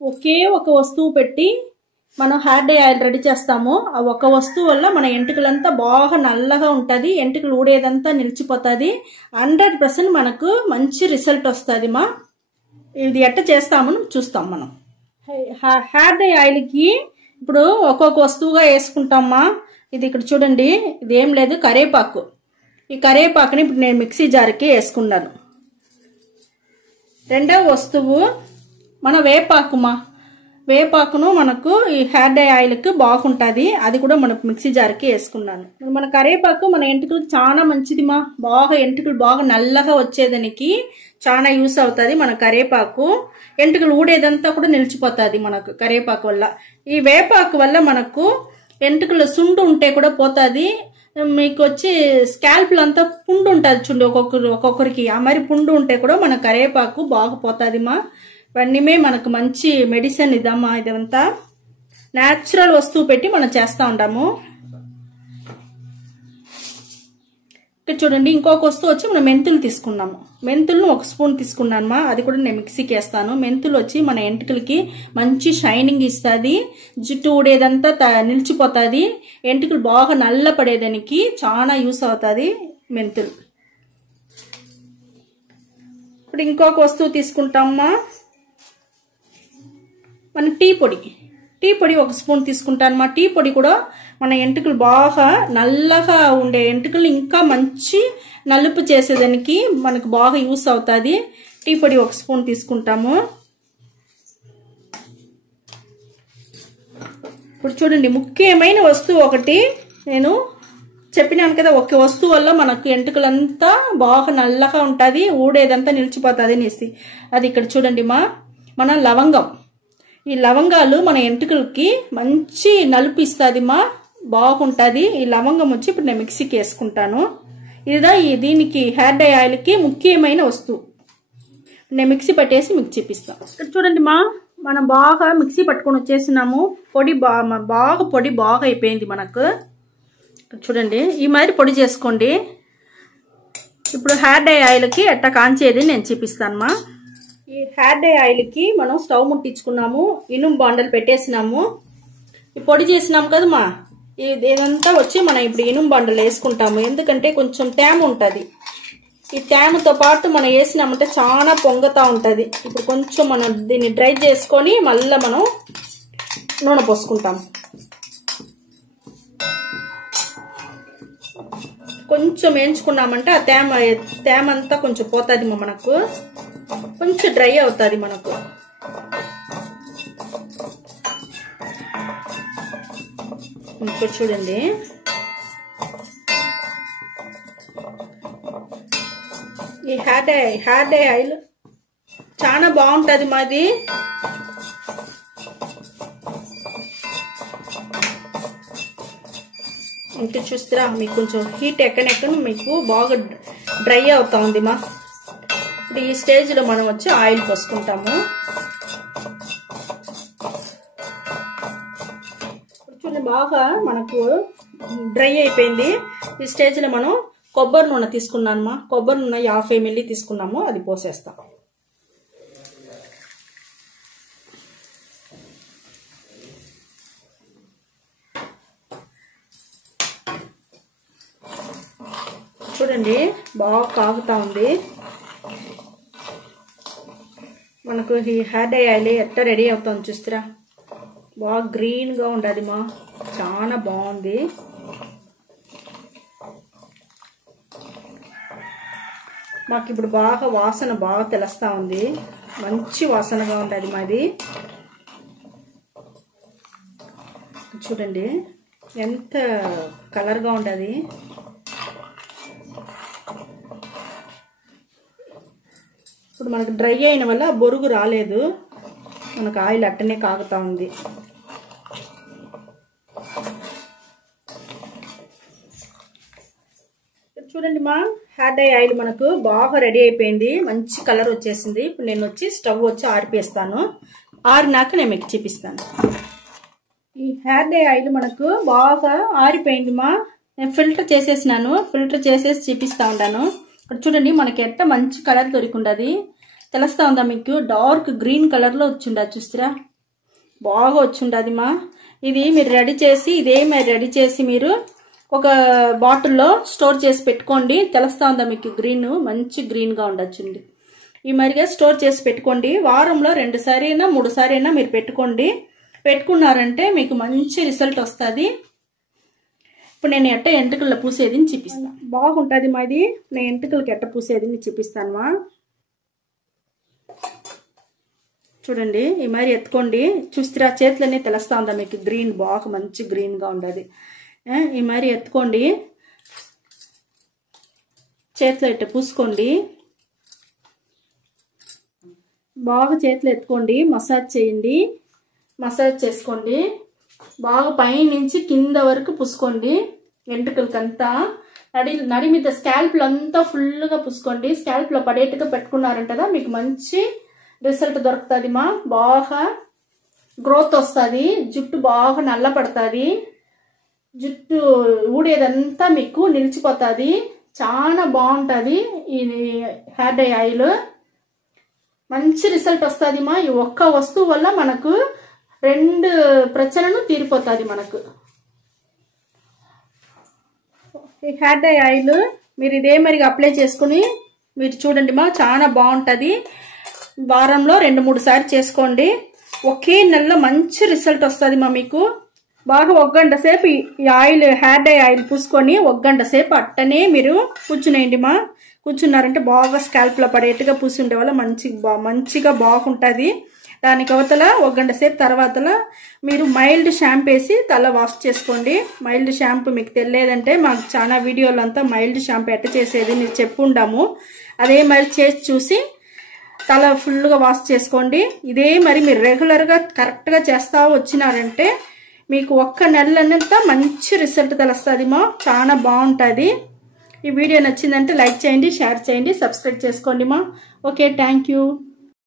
ఒకే ఒక వస్తువు పెట్టి మనం హెయిర్ డై ఆయిల్ రెడీ చేస్తాము. ఆ ఒక వస్తువు వల్ల మన ఎంటుకలంతా బాగా నల్లగా ఉంటుంది, ఎంటుకలు ఊడేదంతా నిలిచిపోతుంది. 100% మనకు మంచి రిజల్ట్ వస్తుంది మా. ఇది ఎట్ట చేస్తామని చూస్తాం మనం. హెయిర్ డై ఆయిల్కి ఇప్పుడు ఒక్కొక్క వస్తువుగా వేసుకుంటామా. ఇది ఇక్కడ చూడండి, ఇది ఏం లేదు, కరివేపాకు. ఈ కరివేపాకుని ఇప్పుడు నేను మిక్సీ జార్కి వేసుకున్నాను. రెండవ వస్తువు మన వేపాకుమా. వేపాకును మనకు ఈ హెయిర్ డై ఆయిల్కి బాగుంటుంది, అది కూడా మనకు మిక్సీ జార్కి వేసుకున్నాను. మన కరివేపాకు మన ఎంటుకలకు చాలా మంచిది మా. బాగా ఎంటుకలు బాగా నల్లగా వచ్చేదానికి చాలా యూస్ అవుతుంది మన కరివేపాకు. ఎంటుకలు ఊడేదంతా కూడా నిలిచిపోతుంది మనకు కరివేపాకు వల్ల. ఈ వేపాకు వల్ల మనకు ఎంటుకల సుండు ఉంటే కూడా పోతుంది. మీకు వచ్చి స్కాల్ప్లు అంతా పుండు ఉంటుంది చూడండి, ఒక్కొక్కరికి ఆ మరి పుండు ఉంటే కూడా మన కరివేపాకు బాగా పోతుంది మా. ఇవన్నీ మనకు మంచి మెడిసిన్ ఇదమ్మా. ఇదంతా న్యాచురల్ వస్తువు పెట్టి మనం చేస్తూ ఉంటాము. ఇక్కడ చూడండి, ఇంకొక వస్తువు వచ్చి మనం మెంతులు తీసుకున్నాము. మెంతులను 1 స్పూన్ తీసుకున్నానమ్మా, అది కూడా నేను మిక్సీకి వేస్తాను. మెంతులు వచ్చి మన ఎంటుకలకి మంచి షైనింగ్ ఇస్తుంది, జుట్టు ఊడేదంతా నిలిచిపోతుంది, ఎంటుకలు బాగా నల్ల పడేదానికి చాలా యూస్ అవుతుంది మెంతులు. ఇప్పుడు ఇంకొక వస్తువు తీసుకుంటామమ్మా, మన టీ పొడి. టీ పొడి 1 స్పూన్ తీసుకుంటానమ్మా. టీ పొడి కూడా మన ఎంటుకలు బాగా నల్లగా ఉండే ఎంటుకలు ఇంకా మంచి నలుపు చేసేదానికి మనకు బాగా యూస్ అవుతుంది. టీ పొడి 1 స్పూన్ తీసుకుంటాము. ఇప్పుడు చూడండి, ముఖ్యమైన వస్తువు ఒకటి నేను చెప్పినాను కదా, ఒక వస్తువు వల్ల మనకు ఎంటుకలంతా బాగా నల్లగా ఉంటుంది, ఊడేదంతా నిలిచిపోతుంది అనేసి. అది ఇక్కడ చూడండి మా, మన లవంగం. ఈ లవంగాలు మన ఎంటుకలకి మంచి నలుపు ఇస్తుంది మా, బాగుంటుంది. ఈ లవంగం వచ్చి ఇప్పుడు నేను మిక్సీకి వేసుకుంటాను. ఇదిదా దీనికి హెయిర్ డై ఆయిల్కి ముఖ్యమైన వస్తువు. నేను మిక్సీ పట్టేసి మీకు చూపిస్తాను. ఇక్కడ చూడండి మా, మనం బాగా మిక్సీ పట్టుకొని వచ్చేసినాము. పొడి బాగా అయిపోయింది మనకు. చూడండి, ఈ మాదిరి పొడి చేసుకోండి. ఇప్పుడు హెయిర్ డై ఆయిల్కి ఎట్టా కాంచేది నేను చూపిస్తానమ్మా. ఈ హెయిర్ డై ఆయిల్కి మనం స్టవ్ ముట్టించుకున్నాము, ఇనుము బాండలు పెట్టేసినాము. ఈ పొడి చేసినాము కదమ్మా, ఇదంతా వచ్చి మనం ఇప్పుడు ఇనుము బాండలు వేసుకుంటాము. ఎందుకంటే కొంచెం తేమ ఉంటుంది. ఈ తేమతో పాటు మనం వేసినామంటే చాలా పొంగతా ఉంటుంది. ఇప్పుడు కొంచెం మనం దీన్ని డ్రై చేసుకొని మళ్ళీ మనం నూనె పోసుకుంటాము. కొంచెం వేయించుకున్నామంటే ఆ తేమ అంతా కొంచెం పోతుంది మనకు, కొంచెం డ్రై అవుతుంది మనకు. ఇప్పుడు చూడండి, ఈ హెయిర్ డై ఆయిల్ చాలా బాగుంటుంది మాది. ఇంకా చూస్తారా, మీకు కొంచెం హీట్ ఎక్కడెక్కడ మీకు బాగా డ్రై అవుతా ఉంది మా. ఇప్పుడు ఈ స్టేజ్లో మనం వచ్చి ఆయిల్ పోసుకుంటాము. చూడండి, బాగా మనకు డ్రై అయిపోయింది. ఈ స్టేజ్లో మనం కొబ్బరి నూనె తీసుకున్నామా. కొబ్బరి నూనె 50 ml తీసుకున్నాము, అది పోసేస్తాం. చూడండి, బాగా కాగుతా ఉంది మనకు. ఈ హెయిర్ డై ఆయిల్ ఎట్లా రెడీ అవుతుంది చూస్తారా, బాగా గ్రీన్గా ఉండదు మా, చాలా బాగుంది. మాకు ఇప్పుడు బాగా వాసన బాగా తెలుస్తూ ఉంది, మంచి వాసనగా ఉండదు మాది. చూడండి ఎంత కలర్గా ఉండదు. ఇప్పుడు మనకు డ్రై అయిన వల్ల బొరుగు రాలేదు, మనకు ఆయిల్ అట్టనే కాగుతా ఉంది. చూడండి మా, హెయిర్ డై ఆయిల్ మనకు బాగా రెడీ అయిపోయింది, మంచి కలర్ వచ్చేసింది. ఇప్పుడు నేను వచ్చి స్టవ్ వచ్చి ఆరిపేస్తాను. ఆరినాక నేను మీకు చూపిస్తాను. ఈ హెయిర్ డై ఆయిల్ మనకు బాగా ఆరిపోయింది మా. నేను ఫిల్టర్ చేసేసినాను, ఫిల్టర్ చేసేసి చూపిస్తా ఉంటాను. ఇక్కడ చూడండి, మనకి ఎట్ట మంచి కలర్ దొరికిండది తెలుస్తా ఉందా మీకు. డార్క్ గ్రీన్ కలర్లో వచ్చిండదు చూస్తారా, బాగా వచ్చుండది మా. ఇది మీరు రెడీ చేసి రెడీ చేసి మీరు ఒక బాటిల్లో స్టోర్ చేసి పెట్టుకోండి. తెలుస్తా ఉందా మీకు? గ్రీన్ మంచి గ్రీన్గా ఉండొచ్చుంది. ఈ మరిగా స్టోర్ చేసి పెట్టుకోండి. వారంలో 2 సారైనా 3 సారైనా మీరు పెట్టుకున్నారంటే మీకు మంచి రిజల్ట్ వస్తుంది. ఇప్పుడు నేను ఎట్ట ఎంటుకల్లో పూసేదిని చూపిస్తాను. బాగుంటుంది మా ఇది. నేను ఎంటుకలకి ఎట్ట పూసేదిని చూపిస్తాను మా. చూడండి ఈ మరి ఎత్తుకోండి. చూస్తారా చేతులనే తెలుస్తా ఉందా మీకు? గ్రీన్ బాగా మంచి గ్రీన్గా ఉండదు. ఈ మరి ఎత్తుకోండి, చేతిలో ఇట్ట పూసుకోండి. బాగా చేతిలో ఎత్తుకోండి, మసాజ్ చేయండి. మసాజ్ చేసుకోండి బాగా, పైనుంచి కింద వరకు పూసుకోండి. వెంట్రుకలకంతా నడి మీద స్కాల్ప్లు అంతా ఫుల్గా పూసుకోండి. స్కాల్ప్లో పడేట్టుగా పెట్టుకున్నారంటదా మీకు మంచి రిజల్ట్ దొరుకుతుంది మా. బాగా గ్రోత్ వస్తుంది, జుట్టు బాగా నల్ల పడుతుంది, జుట్టు ఊడేదంతా మీకు నిలిచిపోతుంది. చాలా బాగుంటుంది ఈ హెయిర్ డై ఆయిల్. మంచి రిజల్ట్ వస్తుంది మా. ఈ ఒక్క వస్తువు వల్ల మనకు 2 ప్రశ్నలను తీరిపోతుంది మనకు. ఈ హెయిర్ డై ఆయిల్ మీరు ఇదే మరిగా అప్లై చేసుకుని మీరు చూడండి మా, చాలా బాగుంటుంది. వారంలో 2-3 సార్లు చేసుకోండి. ఒకే నెలలో మంచి రిజల్ట్ వస్తుంది మా మీకు. బాగా 1 గంట సేపు ఈ ఆయిల్ హెయిర్ డై ఆయిల్ పూసుకొని 1 గంట సేపు అట్టనే మీరు కూర్చునేయండి మా. కూర్చున్నారంటే బాగా స్కాల్ప్లో పడేట్టుగా పూసి ఉండే వల్ల మంచిగా బాగుంటుంది. దానికి అవతల 1 గంట సేపు తర్వాతల మీరు మైల్డ్ షాంపూ వేసి తల వాష్ చేసుకోండి. మైల్డ్ షాంపూ మీకు తెలియదంటే మాకు చాలా వీడియోలు అంతా మైల్డ్ షాంపూ ఎట్ట చేసేది మీరు చెప్పుండాము. అదే మరి చేసి చూసి తల ఫుల్గా వాష్ చేసుకోండి. ఇదే మరి మీరు రెగ్యులర్గా కరెక్ట్గా చేస్తా వచ్చినారంటే మీకు 1 నెలలంతా మంచి రిజల్ట్ తెలుస్తుంది మా. చాలా బాగుంటుంది. ఈ వీడియో నచ్చిందంటే లైక్ చేయండి, షేర్ చేయండి, సబ్స్క్రైబ్ చేసుకోండి మా. Okay, thank you.